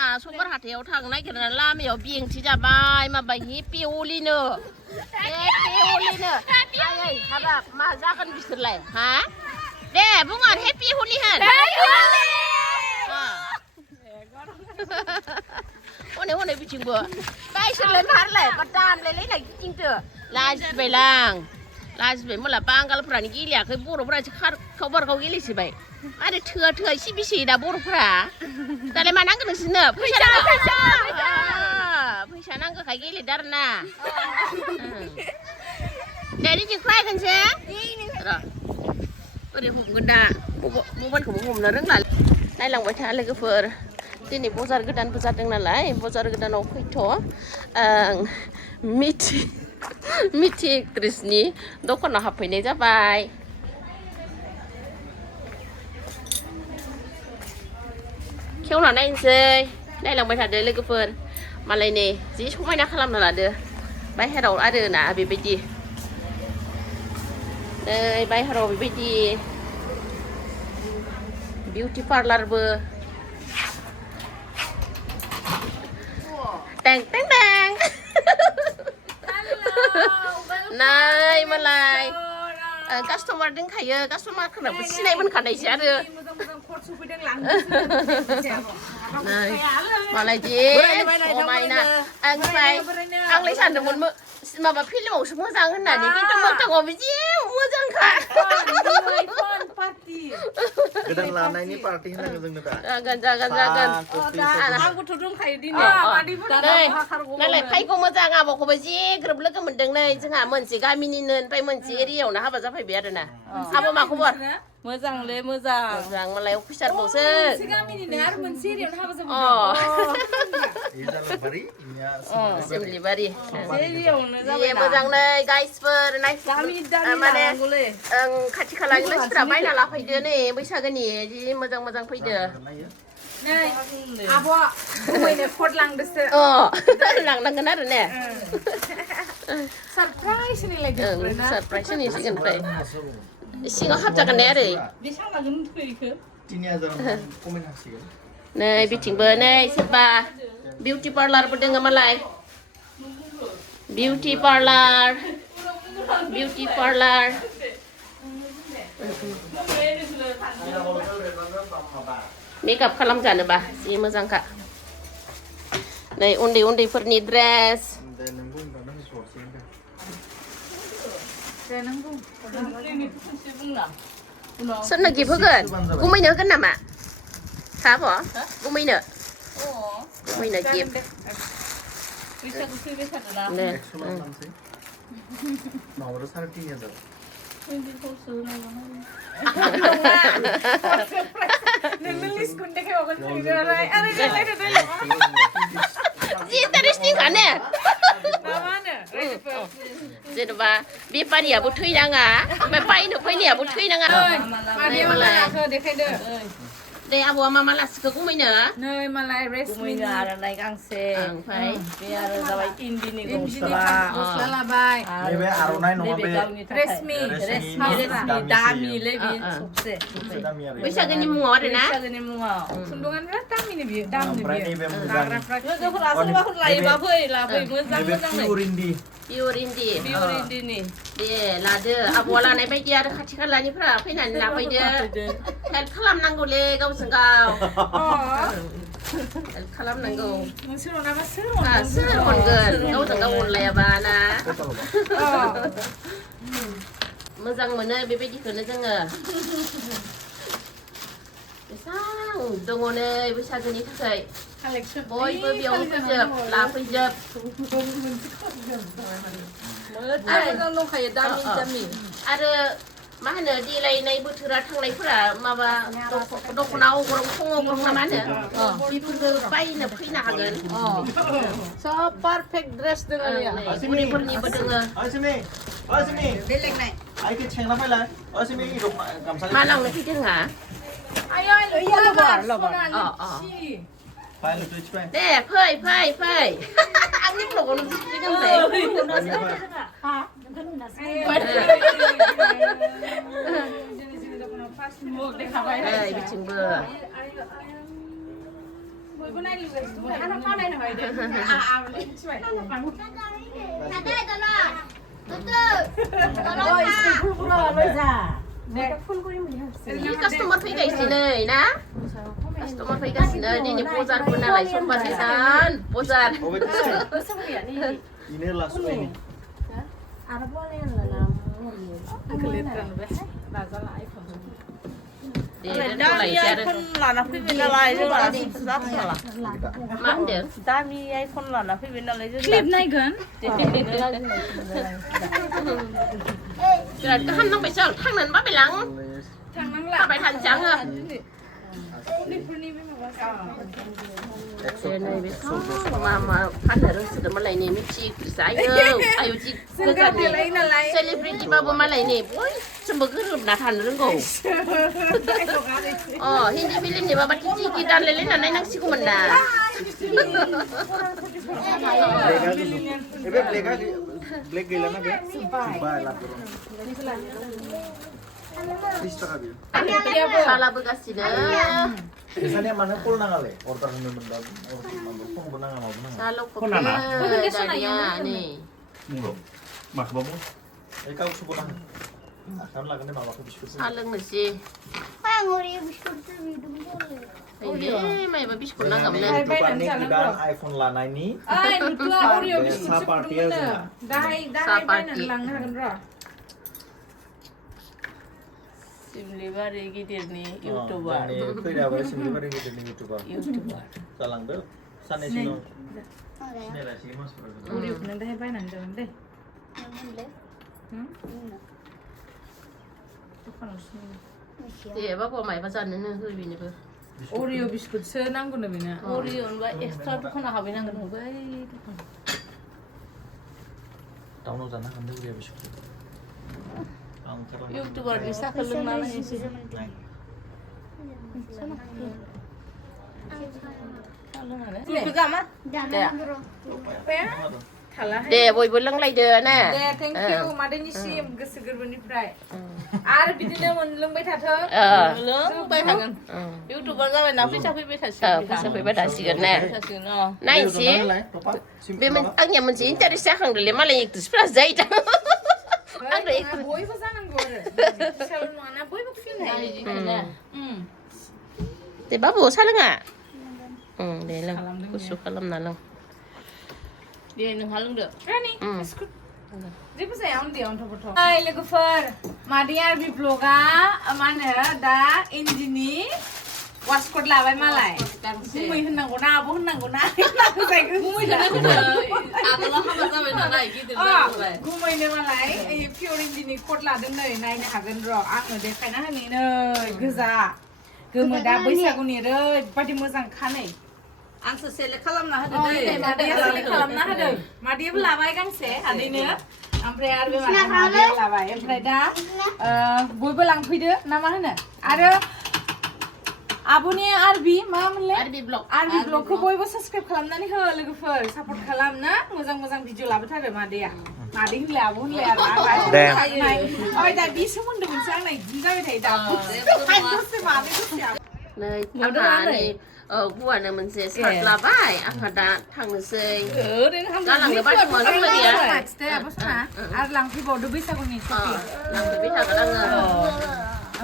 जोंहा समबार हाथायाव थांनो नागिरनानै लामायाव बिंथि जाबाय माबा पिउलिनो पिउलिनो आयै हाबाब मा जागोन बिसोरलाय हा दे बुङो हेपि हलि होन हनै हनै बिथिंबो गायसोरलाय मारलाय मा दामलायलाय गिदिंदो लाजिबाय मोला बांगालफ्रानो गेलेयाखै बर'फ्रासो खारखाव बारखाव गेलेसोबाय आरो थोआ थोआ एसे बेसे दा बर'फ्रा दालाय मा नांगौ नोंसोरनो फैसा नांगौखाय गेलेदो आरो ना दे रिदि फैगोनसै र' ओरै हमगोन दा मबाइलखौबो हमनो रोंला नायलांबाय था लोगोफोर दिनै बजार गोदानबो जादों नालाय बजार गोदानाव फैथ' मिथि एक्ट्रिसनि दखानाव हाबफैनाय जाबाय खेवना नायनोसै नायलांबाय थादो लोगोफोर मालाय नै जि समायना खालामना लादो बाहेराव आरो ना बेबायदि नै बाहेराव बेबायदि बिउटि पार्लारबो टें टें टें नै मालाय कास्टमार दंखायो कास्टमारखौबो सिनाय मोनखानायसो आरो नै मालाय जि समायना ओमफ्राय आंलाय सानदोंमोन माबा फिल्मावसो मोजां होननानै खिन्थु मोगथाङाव बिदि मोजांखा गोदान लानायनि पार्टि होनांगौ जोंनो दा जागोन आंबोथ' दंखायो दिनै नालाय फाइखौ मोजां आब'खौबो जि ग्रोब लोगो मोनदों नै जोंहा मोनसे गामिनिनो ओमफ्राय मोनसे एरियायावनो हाबा जाफैबाय आरो ना आब' मा खबर मोजांलै मोजां मालाय अफिसारबावसो मोजां नै गाइसफोर माने खाथि खालानि मानसिफ्रा बायना लाफैदो नै बैसागोनि जि मोजां मोजां फैदो आब' गुमैनो फट लांदोसो लांनांगोन आरो ने सारप्राइज सारप्राइज होनसिगोन ओमफ्राय सिङाव हाबजागोन ने आरो नै बिथिंबो नै सोरबा बिउटि पार्लारबो दङ मालाय बिउटि पार्लार मेकआप खालामजानोबा जि मोजांखा नै उन्दैफोरनि ड्रेस सोरनो गिफ्ट होगोन गुमैनो होगोन नामा साब' गुमैनो गिफ्ट जेनेबा बेफारियाबो थैनाङा ओमफ्राय बायनो फैनायाबो थैनाङा दे आब'आ मा लासिखौ गुमैनो नै मालाय रेसमिनि आर'नाइ गांसे ओमफ्राय बे आरो जाबाय इन्दिनि गस्ला लाबाय नैबे आर'नाइ नङा बे रेसमि दामिलै बे सबसे बैसागोनि मुङाव आरो ना बैसागोनि मुङाव खुन्दुङानो बिराद दामिनि बियो दामनि ओमफ्राय नैबे मोजां लोगोफोरा सोरबाफोर लायोबा फै लाफै मोजां पियर इन्दि पियर इन्दिनि दे लादो आब'आ लानाय बायदि आरो खाथि खालानिफ्रा फैनानै लाफैदो हेल्प खालामनांगौलै गावजों गाव हेल्प खालामनांगौ सोर अनाबा सोर अनगोन गावजों गाव अनलायाबा ना मोजां मोनो बेबायदिखौनो जोङो बेसां दङ नै बैसागोनि थाखाय बयबो बेयावनो फैजोब लाफैजोब दंखायो दामि आरो मा होनो देलायनाय बोथोरा थांनायफोरा माबा दख'ना अग्रं खं अग्रं ना मा होनो बेफोरखौ बायनो फैनो हागोन सब पारफेक्ट ड्रेस दङ बुरिफोरनिबो दोङो मा लांनो फैदों हा दे फै आंनि ब्लगावनो बिथिंबो बयबो नायनो लुगैगासिनो दं आंनाव नायनो हायदो लै मिथिबाय कास्टमार फैगासिनो ना कास्टमार फैगासिनो दिनै बजारबो नालाय समबार गोजान बजार Ini langsung ini. Dami iPhone lana fibin alai je lah sudah salah. मा होनदों Dami iPhone lana fibin alai je. Clip नायगोन बिराद गाहाम नांबाय जों थांनानै बाबाय लां थांनांला थाबाय थानोसै आङो क्लिपफोरनि बे माबा नै बेखौ मा फाननो रोंसोदों मालाय नै मिथिक जायो आयु जि गोजाननि सेलिब्रिटिबाबो मालाय नै बयजोंबो गोरोबना थानो रोंगौ हिन्दी फिल्मनि माबा टिकि दानलायलायना नायनांसिगौमोन ना Black gila na be? Subay lah. 30 taka dia. सालाबोगासिनो Biasanya mana pul nangal order ini mendam, pun benang mau benang. सालखौबो दानिया नै Mas babu. Kau subuh nang. Akan lakukan apa aku biskut. सा लोंनोसै माइबा बिस्कुट नांगौमोन Itu panik dan iPhone lana ini. ओइ नुथुआ Oreo biscuit Sa party aja. दाहाय दाहाय बायनानै लांनो हागोन र' Simlibari gidirni YouTuber. Ini kira apa sih mereka yang gitu YouTuber. YouTuber. Salang deh. Sana sini. Ini lah sih mas. ओरियोखौनो दाहाय बायनानै जागोन दे दे बाबा माइबा जानोनो हो बेनोबो ओरियो बिस्कुटसो नांगौनो बेनो Oreo nba extra dukana habinangan hobai. Tahun sana kan dia biskut. YouTuber bisa kelumna lagi sih. Juga mah? दे बयबो लोंलायदो ना दे थेंक इउ मादैनिसिम गोसो गोरबोनिफ्राय आरो बिदिनो मोनलोंबाय थाथों Lumpai tangan. YouTuber जाबाय ना फैसा फैबाय थासिगोन. फैसा फैबाय थासिगोन ना थासिगोन अ. नायनोसै बे आंनिया मोनसे इन्टारेस्ट जाखांदोंलै मालाय एक्ट्रेसफोरा जायो दा आंनो बयबो जानांगौ आरो बिसाल नङाना बयबो फिल्म दे बाबु सा लोङा दे लों गुसु खालामना लों Dia nang halung dah. रानि बिस्कुट जेबो जाया उन्दैयाव अन्थ'बथ' ओइ लोगोफोर मादै आरबि ब्लगा मा होनो दा इन्दिनि वासकट लाबाय मालाय गुमै होननांगौ ना आब' होननांगौ ना गुमै Adalah hamba जाबाय नालाय गिदिर जाबाय. गुमैनो मालाय पियर इन्दिनि कट लादों नै नायनो हागोन र' आङो देखायना होनि नै गोजा गोमो दा बैसागुनि ओरैबायदि मोजांखा नै Angsa selek खालामना होदो मादैया सेलेक्ट खालामना होदों मादैयाबो लाबाय गांसे आदैनो ओमफ्राय आरो बे मादैया लाबाय ओमफ्राय दा बयबो लांफैदो ना मा होनो आरो आब'नि आरबि मा मोनलाय आरबि ब्लग आरबि ब्लगखौ बयबो साबस्क्राइब खालामनानै हो लोगोफोर सापर्ट खालाम ना मोजां मोजां भिडिअ लाबोथारो मादैया मादै होनलाय आब' होनलाय आरो ओइ दा बि सोमोन्दो मोनसे आंना बिदिनो जाबाय थायो दा दसे मादै दसे नै आंहा नै गुवानो मोनसे सार्ट लाबाय आंहा दा थांनोसै गालांनो बादोंमोन लोगोया आरो लांफैबावदो बैसागुनि लांफैबाय थागोन आङो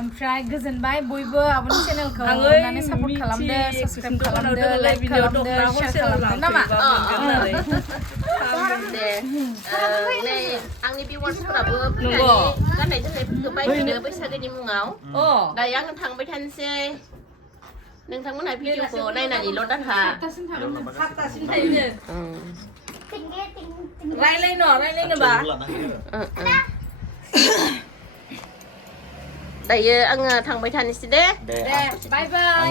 ओमफ्राय गोजोनबाय बयबो आब'नि चेनेलखौ अननानै सापर्ट खालामदो साबस्क्राइब खालामदो लाइक खालामदो शेयार खालामदो नामा दे नै आंनि भिउवार्सफोराबो गाननाय जोमनायफोरखौ बायफैदो बैसागोनि मुङाव दायो आङो थांबाय थानोसै नोंथांमोनहा भिडिअखौ नायनानैल' दाहा Haktasin tayo. Raylay ba? दायो आङो थांबाय थानोसै दे दे बाय बाय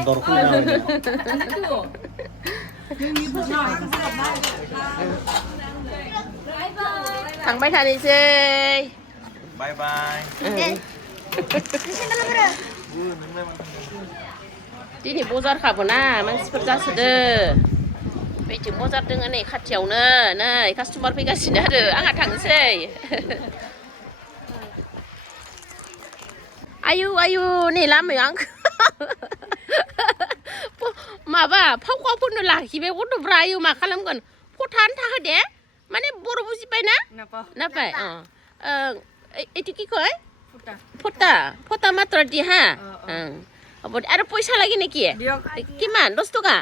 थांबाय थानोसै Bye bye. दिनै बजार खाबोना मानसिफोर जासोदो बेथिं बजार दोङो नै खाथियावनो नै कास्टमार फैगासिनो आरो आंहा थांनोसै आयु आयु नै लामायाव आंखौ माबा फावखौनो लाखिबाय गथ'फ्रा आयौ मा खालामगोन फथानो थाखा दे माने बर' बुजिबाय ना नापाय এইটো কি কয় ফটা ফটা মাত্ৰ দি হা হ'ব দে আৰু পইচা লাগে নেকি কিমান 10 টকা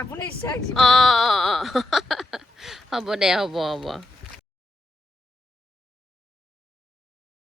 আপুনি ইচ্ছা হ'ব দে হ'ব